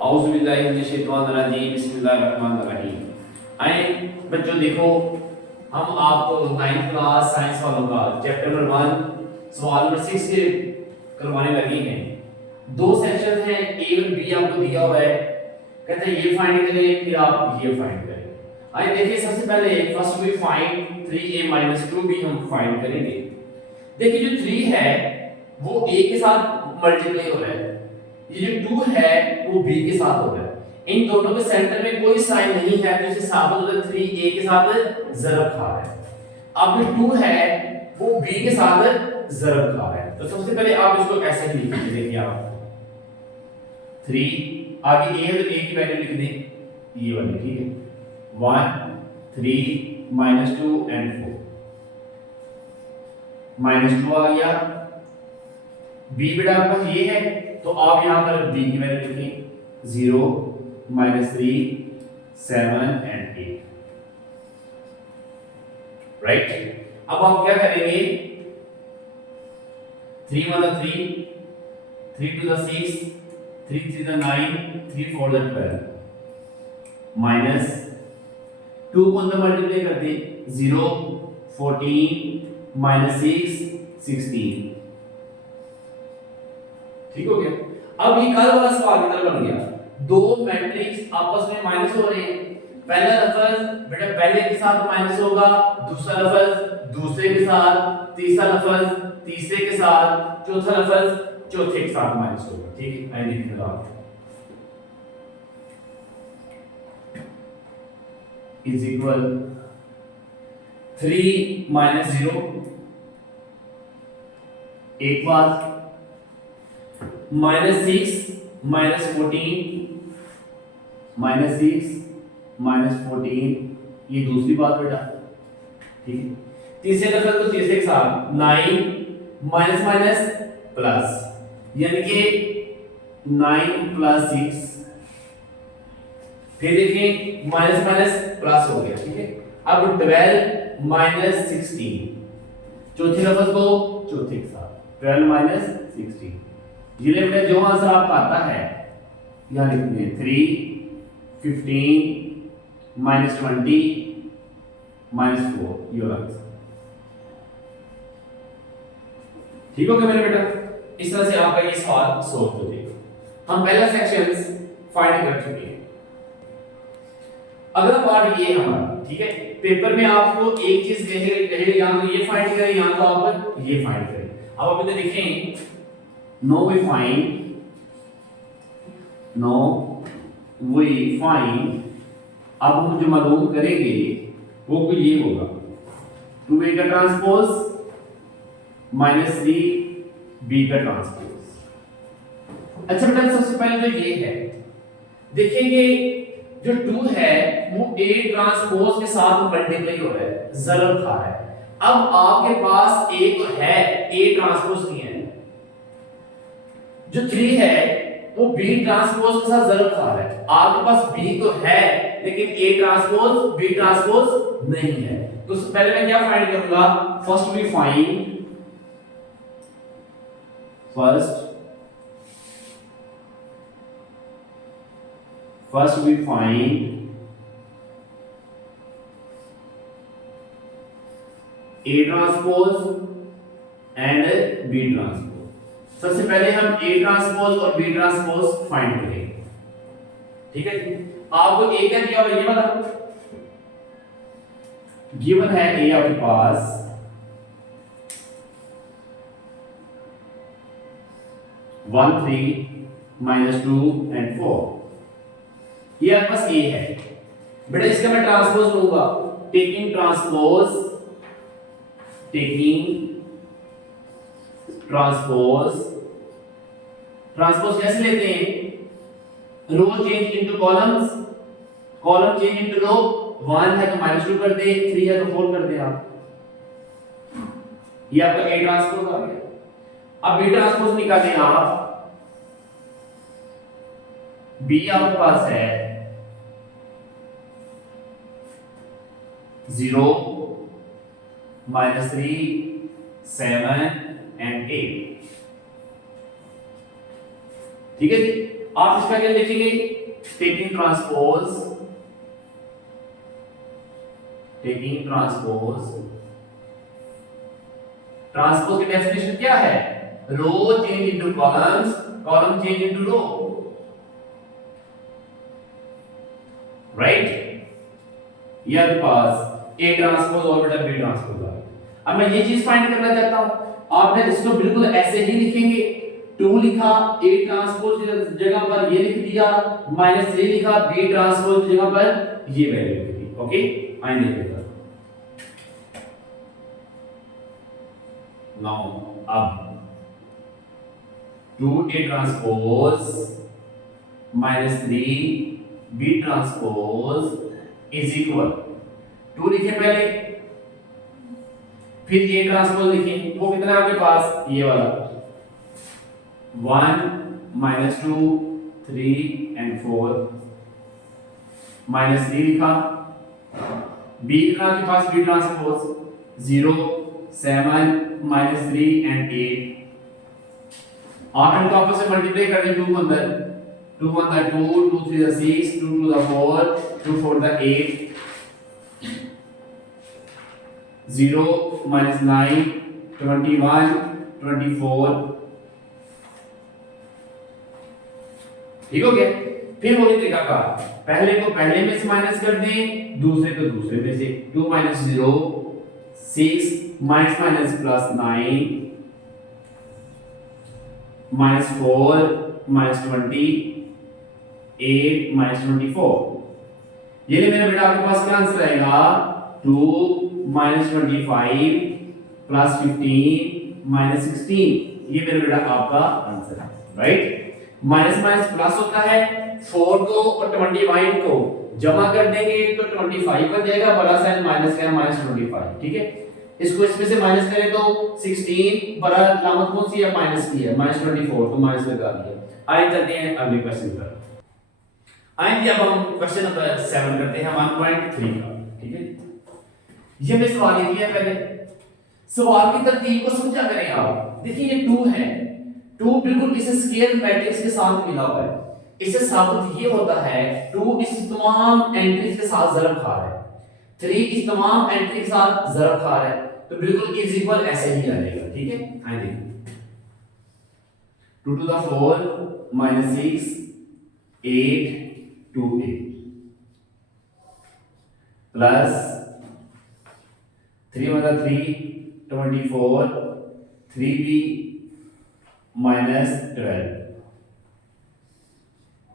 औज़ु बिल्लाहि मिनश शैतानिर रजीम बिस्मिल्लाहिर रहमानिर रहीम। आए बच्चों देखो, हम आपको 9th क्लास साइंस वालों का चैप्टर नंबर 1 सवाल नंबर 6 के करवाने लगे हैं। दो सेक्शन हैं, ए और बी आपको दिया हुआ है, कहते हैं ये फाइंड करें फिर आप ये फाइंड करें। आइए देखिए, सबसे पहले first we find 3a 2b हम फाइंड करेंगे। देखिए जो 3 है वो a के साथ मल्टीप्लाई हो रहा है, ये जो 2 है वो b के साथ हो रहा है। इन दोनों के सेंटर में कोई साइन नहीं है तो इससे साबित होता है 3a के साथ ज़रब खा रहा है। अब जो 2 है वो b के साथ ज़रब खा रहा है। तो सबसे पहले आप इसको ऐसे ही लिखेंगे, देखिए आप 3 आगे a है तो a की वैल्यू लिख दें ये वाली, ठीक है 1 3 -2 एंड 4 -2 आ गया। b बेटा आपके पास ये है तो आप यहां पर b की वैल्यू लिखें 0 -3 7 एंड 8, राइट। अब आप क्या करेंगे, 3 मतलब 3 3 to the 6 3 3 the 9 3 4 the 12 minus 2 को अंदर मल्टीप्लाई कर दे 0 14 -6 16, ठीक हो गया। अब ये कल वाला सवाल की तरह बन गया, दो मैट्रिक्स आपस में माइनस हो रहे हैं। पहला लफ्ज बेटा पहले के साथ माइनस होगा, दूसरा लफ्ज दूसरे के साथ, तीसरा लफ्ज तीसरे के साथ, चौथा लफ्ज चौथे के साथ माइनस होगा, ठीक है। आइए देखते हैं इज इक्वल 3 -0 एक बात, -6 -14 -14 ये दूसरी बात बेटा, ठीक है। तीसरे लफ्ज को तीसरे के साथ 9 माइनस माइनस प्लस, यानी कि 9 + 6, फिर देखिए माइनस माइनस प्लस हो गया, ठीक है। अब 12 -16 चौथे लफ्ज को चौथे के साथ 12 -16, ये बेटा जो आंसर आपका आता है यहां लिखेंगे 3 15 -20 -4 ये आंसर, ठीक हो गया मेरे बेटा। इस तरह से आपका ये सवाल सॉल्व हो जाएगा। हम पहला सेक्शन फाइंड कर चुके हैं। अगला पार्ट ये हमारा, ठीक है। पेपर में आपको एक चीज कहेगा या तो ये फाइंड करें या तो आप ये फाइंड करें। अब आप इधर देखें, नो वी फाइंड, अब हम जो मालूम करेंगे वो कुछ ये होगा 2a का ट्रांसपोज -3 b का ट्रांसपोज। अच्छा बेटा सबसे पहले तो ये है, देखेंगे जो 2 है वो a ट्रांसपोज के साथ मल्टीप्लाई हो रहा है, ज़रब खा रहा है। अब आपके पास a तो है, a ट्रांसपोज नहीं है। जो 3 है वो b ट्रांसपोज के साथ ज़रब खा रहा है। आपके पास b तो है लेकिन a ट्रांसपोज b ट्रांसपोज नहीं है। तो पहले मैं क्या फाइंड करूंगा, first we find A transpose and B transpose. सबसे पहले हम A ट्रांसपोज और B ट्रांसपोज फाइंड करेंगे, ठीक है जी। आपको A क्या दिया हुआ ये बता, गिवन है A आपके पास 1 3 -2 एंड 4, ये आपके पास A है बेटा। इसका मैं ट्रांसपोज लूंगा, टेकिंग ट्रांसपोज कैसे लेते हैं, row change into columns, column change into row. 1 है तो -2 कर दे, 3 है तो 4 कर दे आप, ये आपका A ट्रांसपोज आ गया। अब B ट्रांसपोज निकालें आप, B आपके पास है 0 -3 7 एंड 8, ठीक है जी। आप इसका क्या लिखेंगे, टेकिंग ट्रांसपोज ट्रांसपोज की डेफिनेशन क्या है, row change into columns, column change into row, right. ये आपके पास ए ट्रांसपोज और बेटा बी ट्रांसपोज आ गया। अब मैं ये चीज फाइंड करना चाहता हूं, आपने इसको बिल्कुल ऐसे ही लिखेंगे, 2 लिखा ए ट्रांसपोज की जगह पर ये लिख दिया, -3 लिखा बी ट्रांसपोज की जगह पर ये वैल्यू लिख दी। ओके, आइए देखिएगा। नाउ अब 2a transpose -3 b transpose is equal, 2 लिखे पहले, फिर a ट्रांसपोज लिखे, वो कितना है आपके पास, ये वाला 1 -2 3 and 4, -3 लिखा, b कितना आपके पास b ट्रांसपोज 0 7 -3 and 8, आप इनको आपस में मल्टीप्लाई कर दें, 2 को अंदर 2 1 दा 2 2 3 दा 6 2 2 दा 4 2 4 दा 8 0 -9 21 24, ठीक हो गया। फिर वही तरीका का, पहले को पहले में से माइनस कर दें, दूसरे को दूसरे में से, 2 -0 6 -+ +9 -4 -20 8 -24, ये ले मेरा बेटा आपके पास क्या आंसर आएगा, 2 -25 +15 -16, ये मेरा बेटा आपका आंसर है, राइट। माइनस माइनस प्लस होता है, 4 को और 21 को जमा कर देंगे तो 25 बन जाएगा, बड़ा साइन माइनस का -25, ठीक है। इसको इसमें से माइनस करें तो 16, बड़ा अलामत कौन सी है, माइनस की है, -24 तो माइनस लगा दिया। आइए चलते हैं अगले क्वेश्चन पर। आइए अब हम क्वेश्चन नंबर 7 करते हैं 1.3 का, ठीक है। ये मैं सवाल लिख लिया पहले, सवाल की तरतीब को समझा करें आप। देखिए ये 2 है, 2 बिल्कुल इस स्केयर मैट्रिक्स के साथ मिला हुआ है, इससे साबित ये होता है 2 इस तमाम एंट्रीज के साथ ज़रब खा रहा है, 3 इस तमाम एंट्री के साथ ज़रब खा रहा है, तो बिल्कुल इज इक्वल ऐसे ही आ जाएगा, ठीक है। आइए देखिए 2 to the 4 -6 8 2a plus 3 1 3 24 3b -12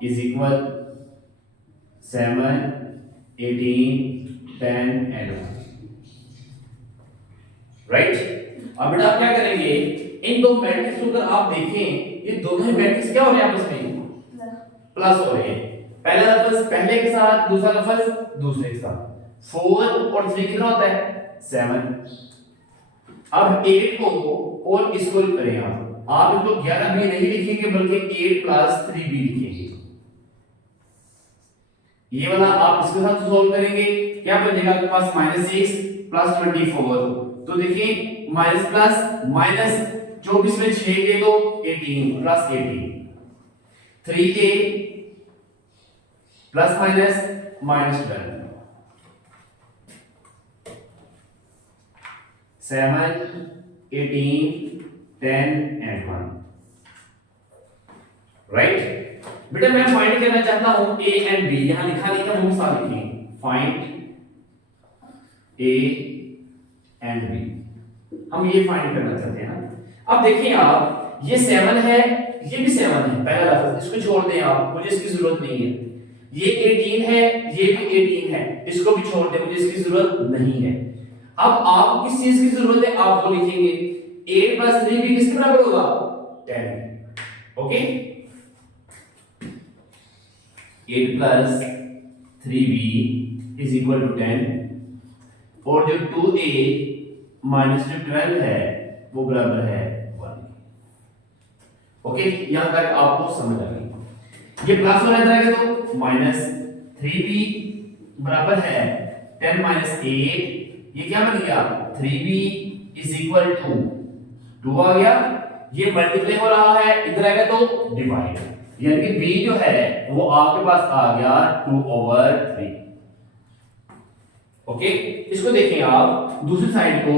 is equal 7 18 10 and 1, right. अब बेटा आप क्या करेंगे, इन दो मैट्रिक्स को अगर आप देखें, ये दोनों ही मैट्रिक्स क्या हो रहे हैं आपस में, प्लस हो रहे हैं, पहला लफ्ज पहले के साथ, दूसरा लफ्ज दूसरे के साथ, 4 और 3 कितना होता है 7। अब 8 को और इसको करें आप इनको 11 भी नहीं लिखेंगे बल्कि 8 + 3b लिखेंगे, ये वाला आप इसके साथ सॉल्व करेंगे, क्या बनेगा आपके पास -6 + 24, तो देखिए माइनस प्लस माइनस 24 में 6 दे दो 18 + 18 3a plus minus -12 7 18 10 and 1, right. बेटा मैं फाइंड करना चाहता हूं a and b, यहां लिखा नहीं था वो साथ लिखेंगे, फाइंड a and b, हम ये फाइंड करना चाहते हैं ना। अब देखिए आप, ये 7 है, ये भी 7 है, पहला लफ्ज इसको छोड़ दें आप, मुझे इसकी जरूरत नहीं है। ये 18 है, ये भी 18 है, इसको भी छोड़ दें, मुझे इसकी जरूरत नहीं है। अब आपको किस चीज की जरूरत है, आप वो लिखेंगे 8 + 3b किसके बराबर होगा 10, ओके। 8 + 3b = 10 और जो 2a - 12 है वो बराबर है 1, ओके। यहां तक आपको समझ आ गई। ये प्लस होना जाएगा तो -3b बराबर है 10 - 8, ये क्या बन गया 3b = 2 आ गया, ये मल्टीप्लाई हो रहा है, इधर आएगा तो डिवाइड, यानी कि b जो है वो आपके पास आ गया 2/3। ओके, इसको देखें आप दूसरी साइड को,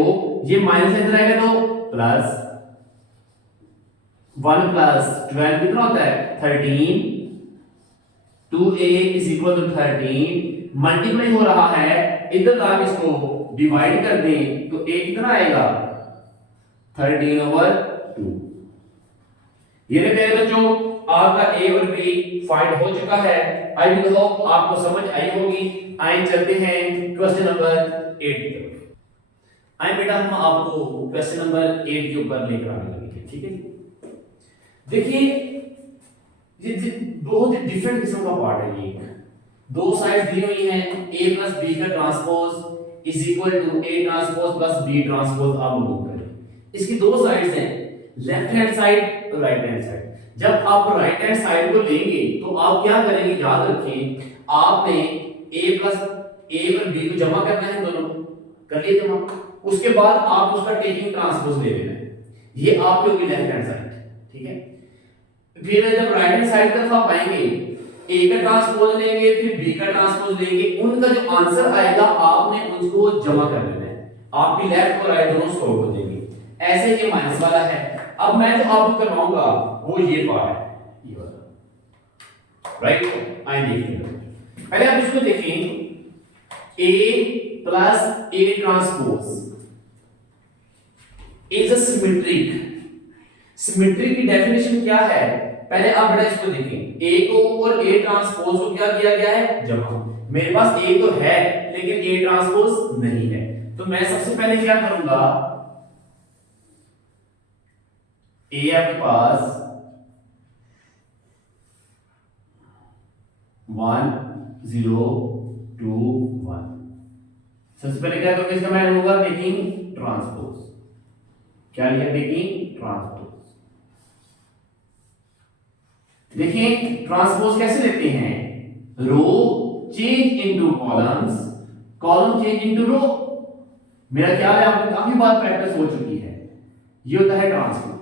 ये माइनस इधर आएगा तो प्लस 1 प्लस 12 कितना होता है 13, 2a is equal to 13, multiply हो रहा है, इधर आप इसको डिवाइड कर दें तो a कितना आएगा 13/2। ये प्यारे बच्चों आपका a और b फाइंड हो चुका है। आई विल होप आपको समझ आई होगी। आइए चलते हैं क्वेश्चन नंबर 8 की तरफ। आइए बेटा हम आपको क्वेश्चन नंबर 8 के ऊपर लेकर आने लगे, ठीक है। देखिए ये बहुत ही डिफरेंट किस्म का पार्ट है। ये दो साइड दी हुई हैं, a प्लस b का transpose is equal to a transpose plus b transpose. आप नोट करें इसकी दो साइड्स हैं, लेफ्ट हैंड साइड और राइट हैंड साइड। जब आप राइट हैंड साइड को लेंगे तो आप क्या करेंगे, याद रखें आपने a और b को जमा करना है, दोनों कर लिए जमा। उसके बाद आप उसका टेकिंग ट्रांसपोज ले लेना है, ये आपकी होगी लेफ्ट हैंड साइड, ठीक है। फिर जब राइट हैंड साइड तरफ आप आएंगे a का ट्रांसपोज लेंगे फिर b का ट्रांसपोज लेंगे, उनका जो आंसर आएगा आपने उसको जमा कर लेना है, आपकी लेफ्ट और राइट दोनों सॉल्व हो जाएंगे। ऐसे ये माइनस वाला है। अब मैं जो आपको करवाऊंगा वो ये पार्ट है, ये वाला, राइट। आइए देखिए पहले आप इसको देखें, a plus a transpose is a symmetric. Symmetric की डेफिनेशन क्या है, पहले आप बेटा इसको देखें, a को और a ट्रांसपोज को क्या किया गया है, जमा। मेरे पास a तो है लेकिन a ट्रांसपोज नहीं है, तो मैं सबसे पहले क्या करूंगा, a आपके पास 1 0 2 1, सबसे पहले क्या करूंगा, इसका मैं लूंगा टेकिंग ट्रांसपोज। क्या लिया, टेकिंग ट्रांसपोज। देखिए ट्रांसपोज कैसे लेते हैं, row change into columns, column change into row. मेरा ख्याल है आपको काफी बार प्रैक्टिस हो चुकी है, ये होता है ट्रांसपोज।